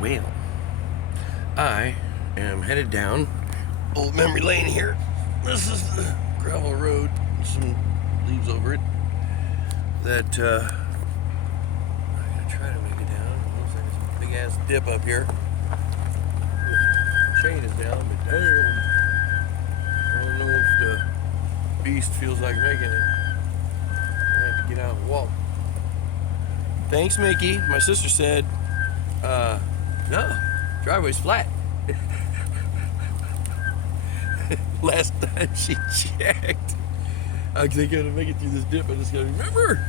Well, I am headed down Old Memory Lane here. This is the gravel road, some leaves over it. That I'm gonna try to make it down. It looks like it's a big ass dip up here. The chain is down, but damn, I don't know if the beast feels like making it. I have to get out and walk. Thanks, Mickey. My sister said, no, driveway's flat. Last time she checked. I think I'm gonna make it through this dip. I just gotta remember.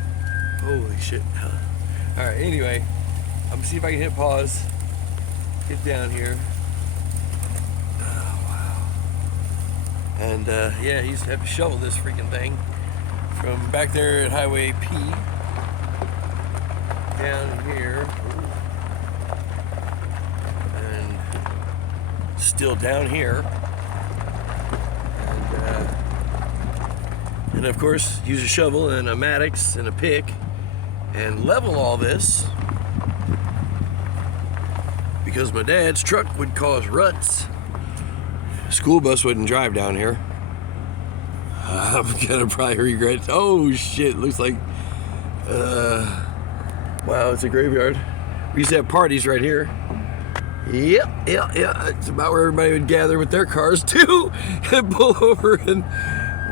Holy shit. Alright, anyway, I'm gonna see if I can hit pause. Get down here. Oh, wow. And, yeah, he used to have to shovel this freaking thing from back there at Highway P down here. And still down here. And of course, use a shovel and a Maddox and a pick and level all this because my dad's truck would cause ruts. School bus wouldn't drive down here. I'm gonna probably regret. Oh shit! Looks like wow, it's a graveyard. We used to have parties right here. Yep. It's about where everybody would gather with their cars too and pull over and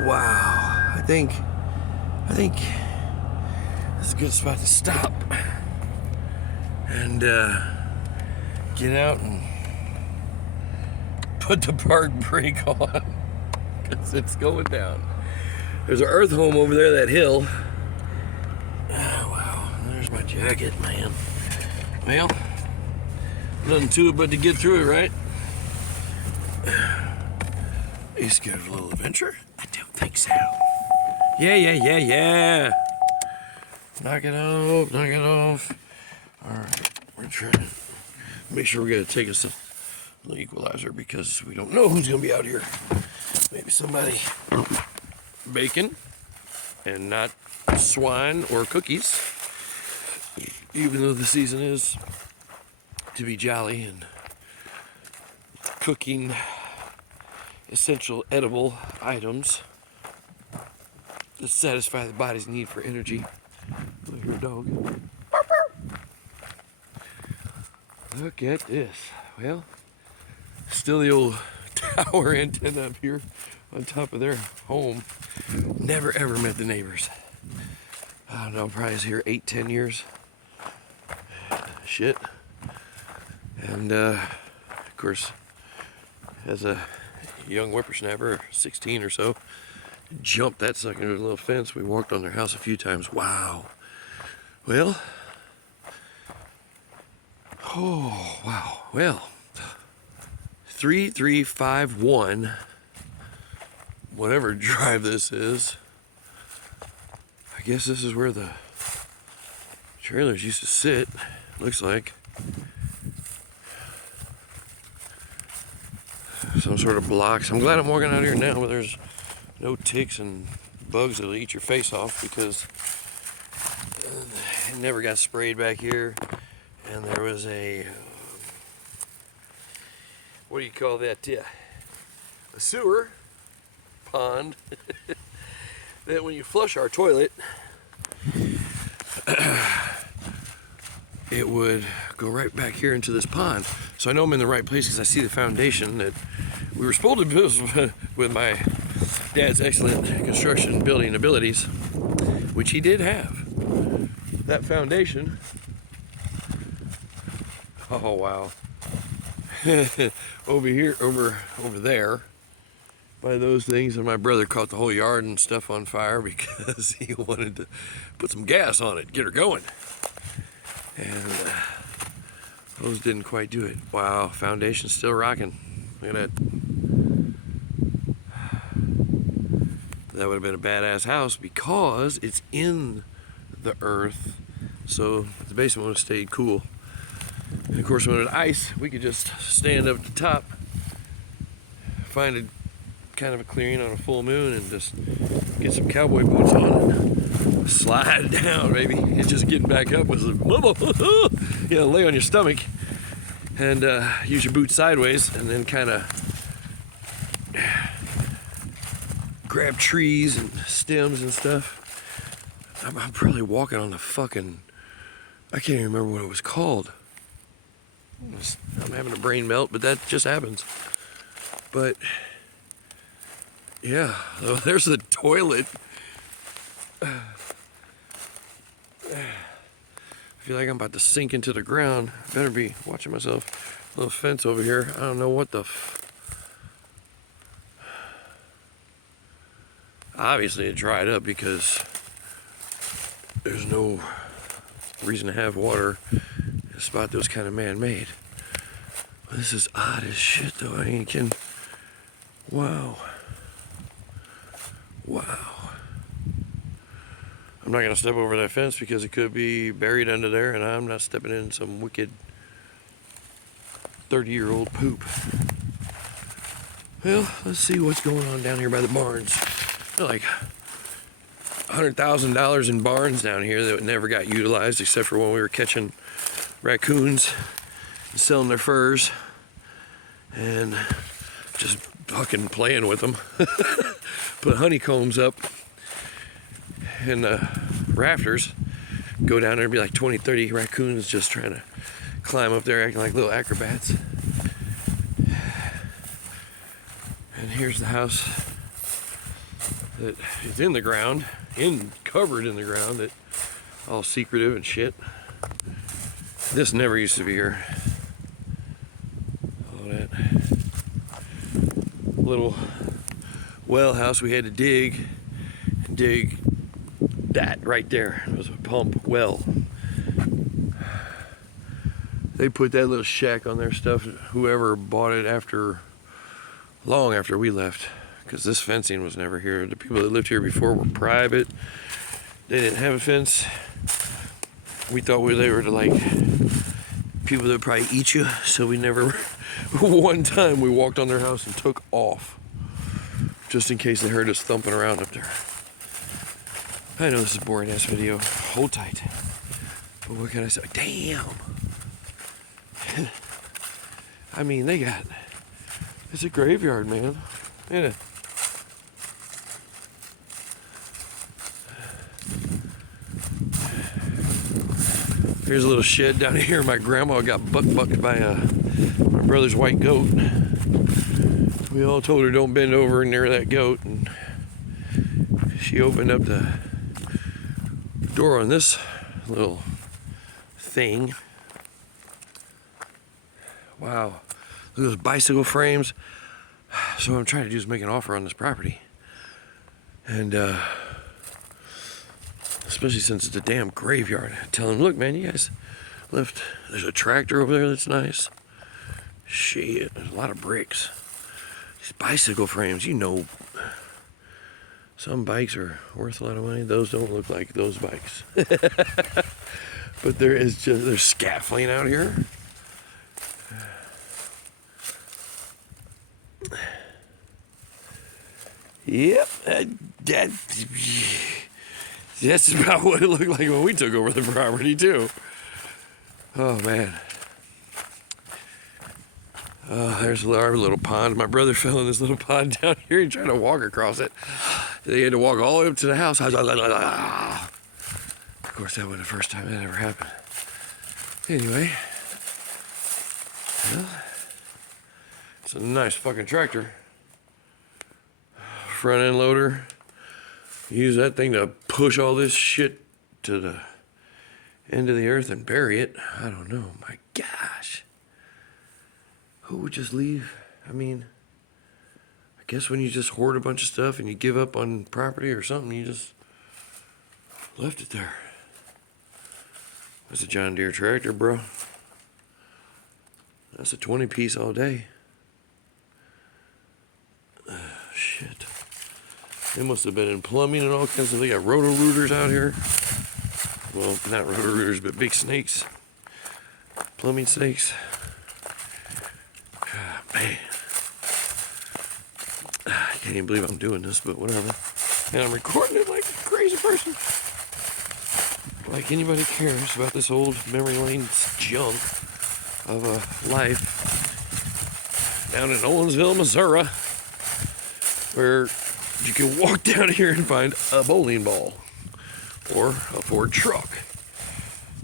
wow. I think it's a good spot to stop and get out and put the park brake on because it's going down. There's an earth home over there, that hill. Oh, wow, there's my jacket, man. Well, nothing to it but to get through it, right? Are you scared of a little adventure? I don't think so. Yeah. Knock it off. Alright, we're trying to make sure we gotta take us a little equalizer because we don't know who's gonna be out here. Maybe somebody bacon and not swine or cookies. Even though the season is to be jolly and cooking essential edible items that satisfy the body's need for energy. Look here, dog. Look at this. Well, still the old tower antenna up here on top of their home. Never ever met the neighbors. I don't know, probably was here 8-10 years. Shit. And of course, as a young whippersnapper, 16 or so, jumped that sucker into a little fence. We walked on their house a few times. Wow. Well, oh wow. Well, 3351, whatever drive this is. I guess this is where the trailers used to sit. Looks like some sort of blocks. I'm glad I'm walking out here now where there's no ticks and bugs that'll eat your face off because it never got sprayed back here. And there was a, what do you call that? Yeah, a sewer pond that when you flush our toilet, it would go right back here into this pond. So I know I'm in the right place because I see the foundation that we were supposed to build with my dad's excellent construction building abilities, which he did have. That foundation, oh wow, over here, over there, by those things, and my brother caught the whole yard and stuff on fire because he wanted to put some gas on it, get her going, and those didn't quite do it. Wow, foundation's still rocking. Look at that. That would have been a badass house because it's in the earth, so the basement would have stayed cool. And of course, when it ice, we could just stand up at the top, find a kind of a clearing on a full moon, and just get some cowboy boots on and slide down, baby. And just getting back up was like, you know, lay on your stomach and use your boots sideways, and then kind of grab trees and stems and stuff. I'm probably walking on the fucking, I can't even remember what it was called. I'm having a brain melt, but that just happens. But yeah, there's the toilet. I feel like I'm about to sink into the ground. I better be watching myself. Little fence over here. I don't know what the obviously it dried up because there's no reason to have water in a spot that was kind of man-made. This is odd as shit though. I ain't kidding. Wow. I'm not gonna step over that fence because it could be buried under there, and I'm not stepping in some wicked 30-year-old poop. Well, let's see what's going on down here by the barns. They're like $100,000 in barns down here that never got utilized except for when we were catching raccoons and selling their furs and just fucking playing with them. Put honeycombs up in the rafters, go down there and be like 20, 30 raccoons just trying to climb up there acting like little acrobats. And here's the house that is in the ground, covered in the ground, that all secretive and shit. This never used to be here. All that little well house we had to dig that right there. It was a pump well. They put that little shack on their stuff, whoever bought it long after we left, because this fencing was never here. The people that lived here before were private. They didn't have a fence. We thought they were like people that would probably eat you, so we never. One time we walked on their house and took off, just in case they heard us thumping around up there. I know this is a boring ass video. Hold tight. But what can I say? Damn. I mean, it's a graveyard, man. Yeah. Here's a little shed down here. My grandma got bucked by my brother's white goat. We all told her don't bend over near that goat, and she opened up the door on this little thing. Wow. Look at those bicycle frames. So what I'm trying to do is make an offer on this property. And especially since it's a damn graveyard. Tell them, look man, you guys left, there's a tractor over there that's nice. Shit, there's a lot of bricks. These bicycle frames, you know, some bikes are worth a lot of money. Those don't look like those bikes. But there's scaffolding out here. Yep, that's about what it looked like when we took over the property too. Oh man. There's our little pond. My brother fell in this little pond down here and tried to walk across it. They had to walk all the way up to the house. Of course, that wasn't the first time that ever happened. Anyway, well, it's a nice fucking tractor. Front end loader. Use that thing to push all this shit to the end of the earth and bury it. I don't know. My gosh. Who would just leave? I mean, I guess when you just hoard a bunch of stuff and you give up on property or something, you just left it there. That's a John Deere tractor, bro. That's a 20-piece all day. Shit. They must have been in plumbing and all kinds of. They got roto-rooters out here. Well, not roto-rooters, but big snakes. Plumbing snakes. God, man. I can't even believe I'm doing this, but whatever. And I'm recording it like a crazy person. Like anybody cares about this old memory lane junk. of a life down in Owensville, Missouri, where you can walk down here and find a bowling ball or a Ford truck.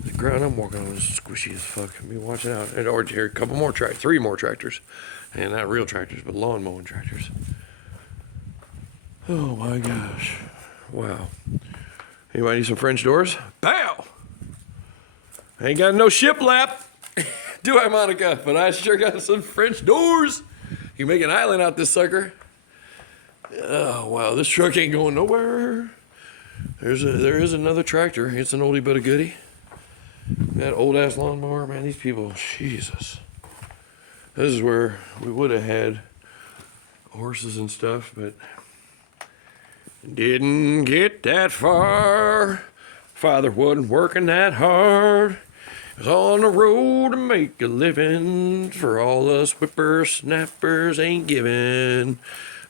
The ground I'm walking on is squishy as fuck. Be watching out. And or here, a couple more tractors, 3 more tractors, and not real tractors, but lawn mowing tractors. Oh my gosh! Wow. Anybody need some French doors? Pow! I ain't got no shiplap, do I, Monica? But I sure got some French doors. You can make an island out this sucker. Oh wow, this truck ain't going nowhere. There is another tractor. It's an oldie but a goodie. That old ass lawnmower, man. These people, Jesus. This is where we would have had horses and stuff, but didn't get that far. Father wasn't working that hard. He was on the road to make a living. For all us whippersnappers ain't giving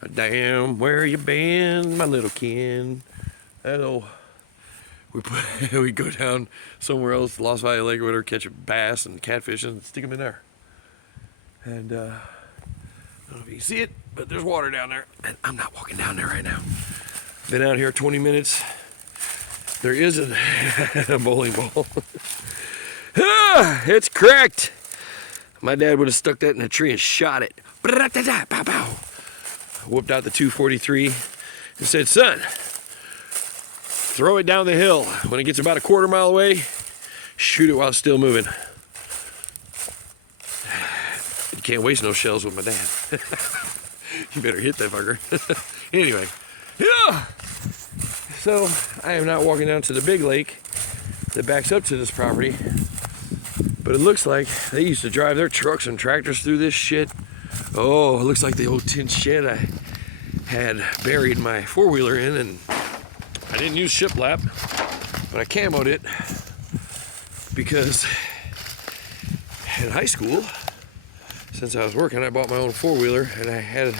a damn where you been, my little kin. Hello. We go down somewhere else, Lost Valley Lake or whatever, catch a bass and catfish and stick them in there. And I don't know if you can see it, but there's water down there. And I'm not walking down there right now. Been out here 20 minutes. There is a bowling ball. It's cracked. My dad would have stuck that in a tree and shot it. Whooped out the 243 and said, son, throw it down the hill. When it gets about a quarter mile away, shoot it while it's still moving. You can't waste no shells with my dad. You better hit that fucker. Anyway, yeah. So I am not walking down to the big lake that backs up to this property, but it looks like they used to drive their trucks and tractors through this shit. Oh, it looks like the old tin shed I had buried my 4-wheeler in, and I didn't use shiplap, but I camoed it because in high school, since I was working, I bought my own 4-wheeler and I had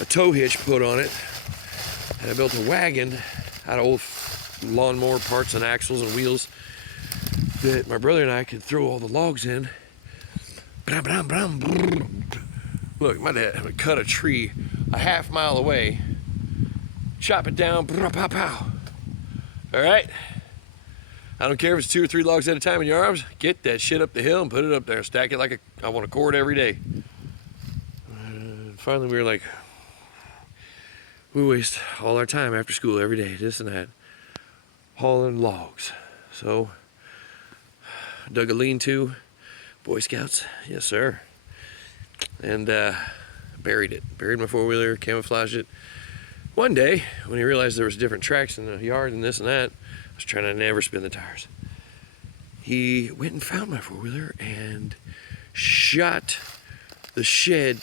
a tow hitch put on it, and I built a wagon out of old lawnmower parts and axles and wheels that my brother and I could throw all the logs in. Look, my dad would cut a tree a half mile away, chop it down, pow, pow. All right? I don't care if it's 2 or 3 logs at a time in your arms, get that shit up the hill and put it up there. Stack it like I want a cord every day. And finally we were like, we waste all our time after school every day, this and that, hauling logs. So, dug a lean-to, Boy Scouts, yes sir, and buried it. Buried my 4-wheeler, camouflaged it. One day, when he realized there was different tracks in the yard and this and that, I was trying to never spin the tires. He went and found my 4-wheeler and shot the shed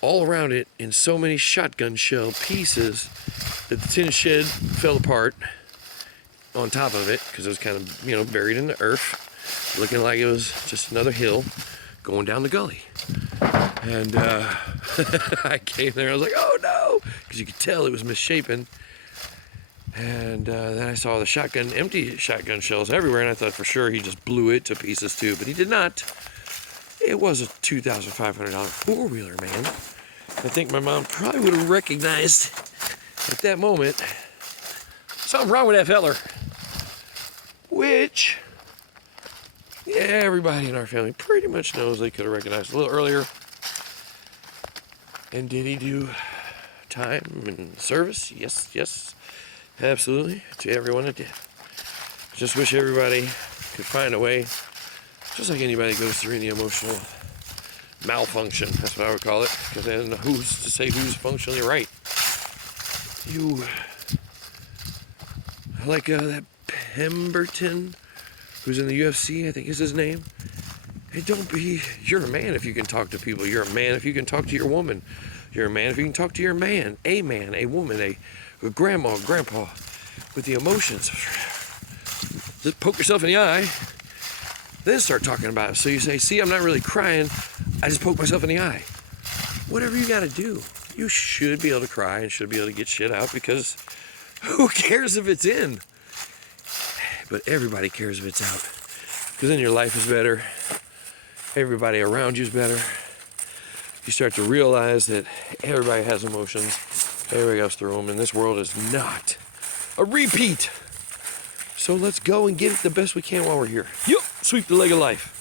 all around it in so many shotgun shell pieces that the tin shed fell apart on top of it because it was kind of, buried in the earth, looking like it was just another hill going down the gully. And I came there, I was like, oh no, because you could tell it was misshapen. And then I saw the empty shotgun shells everywhere, and I thought for sure he just blew it to pieces too, but he did not. It was a $2,500 4-wheeler, man. I think my mom probably would have recognized at that moment something wrong with that feller. Which, yeah, everybody in our family pretty much knows they could have recognized a little earlier. And did he do time and service? Yes, yes, absolutely, to everyone that did. Just wish everybody could find a way, just like anybody goes through any emotional malfunction, that's what I would call it, because I don't know who's to say who's functionally right. Like that Pemberton, who's in the UFC, I think is his name. Hey, you're a man if you can talk to people. You're a man if you can talk to your woman. You're a man if you can talk to your man, a woman, a grandma, grandpa, with the emotions. Just poke yourself in the eye, then start talking about it. So you say, see, I'm not really crying, I just poke myself in the eye. Whatever you gotta do, you should be able to cry and should be able to get shit out, because who cares if it's in? But everybody cares if it's out, because then your life is better. everybody around you is better. You start to realize that everybody has emotions. Everybody goes through them, and this world is not a repeat. So let's go and get it the best we can while we're here. Yup, sweep the leg of life.